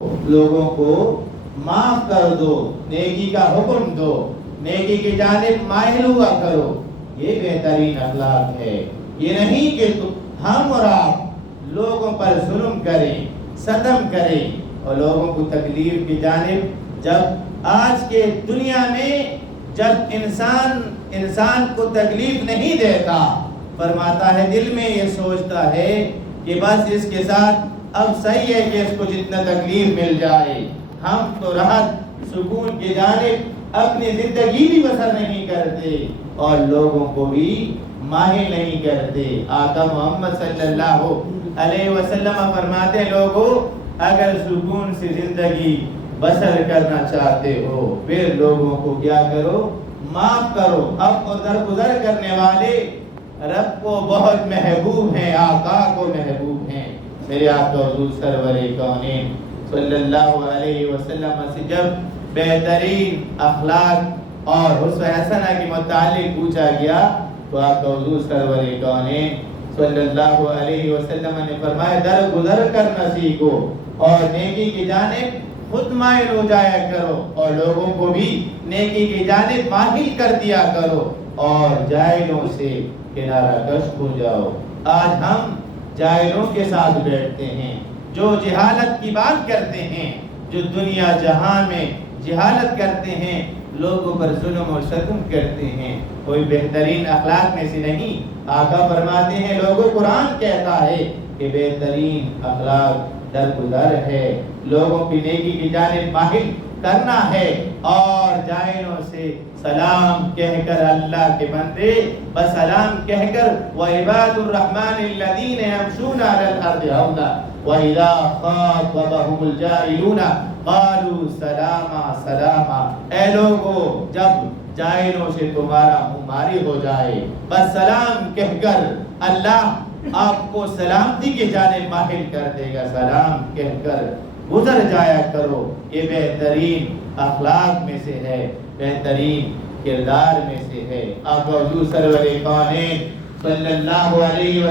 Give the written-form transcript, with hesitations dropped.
لوگوں کو معاف کر دو، نیکی کا حکم دو، نیکی کی جانب مائل ہوا کرو، یہ بہترین اخلاق ہے۔ یہ نہیں کہ ہم اور آپ لوگوں پر ظلم کریں، ستم کریں اور لوگوں کو تکلیف کی جانب، جب آج کے دنیا میں جب انسان کو تکلیف نہیں دیتا، فرماتا ہے دل میں یہ سوچتا ہے کہ بس اس کے ساتھ اب صحیح ہے کہ اس کو جتنا تکلیف مل جائے، ہم تو راحت سکون کی جانب اپنی زندگی بھی بسر نہیں کرتے اور لوگوں کو بھی ماہر نہیں کرتے۔ آقا محمد صلی اللہ علیہ وسلم فرماتے ہیں لوگوں اگر سکون سے زندگی بسر کرنا چاہتے ہو پھر لوگوں کو کیا کرو، معاف کرو۔ اب اور درگزر کرنے والے رب کو بہت محبوب ہیں، آقا کو محبوب ہیں۔ میرے آقا حضور سرور کونین صلی اللہ علیہ وسلم سے جب بہترین اخلاق اور حسن حسنہ کے متعلق پوچھا گیا تو آقا حضور سرور کونین صلی اللہ علیہ وسلم نے فرمایا درگزر کرنا سیکھو اور نیکی کی جانب خود مائل ہو جایا کرو اور لوگوں کو بھی نیکی کی جانب مائل کر دیا کرو اور جاہلوں سے کنارہ کش ہو جاؤ۔ آج ہم جاہلوں کے ساتھ بیٹھتے ہیں جو جہالت کی بات کرتے ہیں، جو دنیا جہاں میں جہالت کرتے ہیں، لوگوں پر ظلم اور ستم کرتے ہیں، کوئی بہترین اخلاق میں سے نہیں۔ آقا فرماتے ہیں لوگوں قرآن کہتا ہے کہ بہترین اخلاق درگزر ہے، لوگوں کی نیکی کی جانب مائل کرنا ہے اور جاہلوں سے سلام کہہ کر اللہ کے بندے بس سلام کہہ کر وعباد الرحمن الذین یمشون علی الارض ہونا وَإِذَا خَاطَبَهُمُ الْجَاهِلُونَ قَالُوا سَلَامًا سَلَامًا۔ اے لوگو جب جاہلوں سے تمہارا منہ ہو جائے بس سلام کہہ کر اللہ آپ کو سلامتی کی جانب مائل کر دے گا، سلام کہہ کر گزر جایا کرو۔ یہ بہترین اخلاق میں سے ہے، بہترین کردار میں سے ہے۔ آقا حضور سرور کونین صلی اللہ علیہ وسلم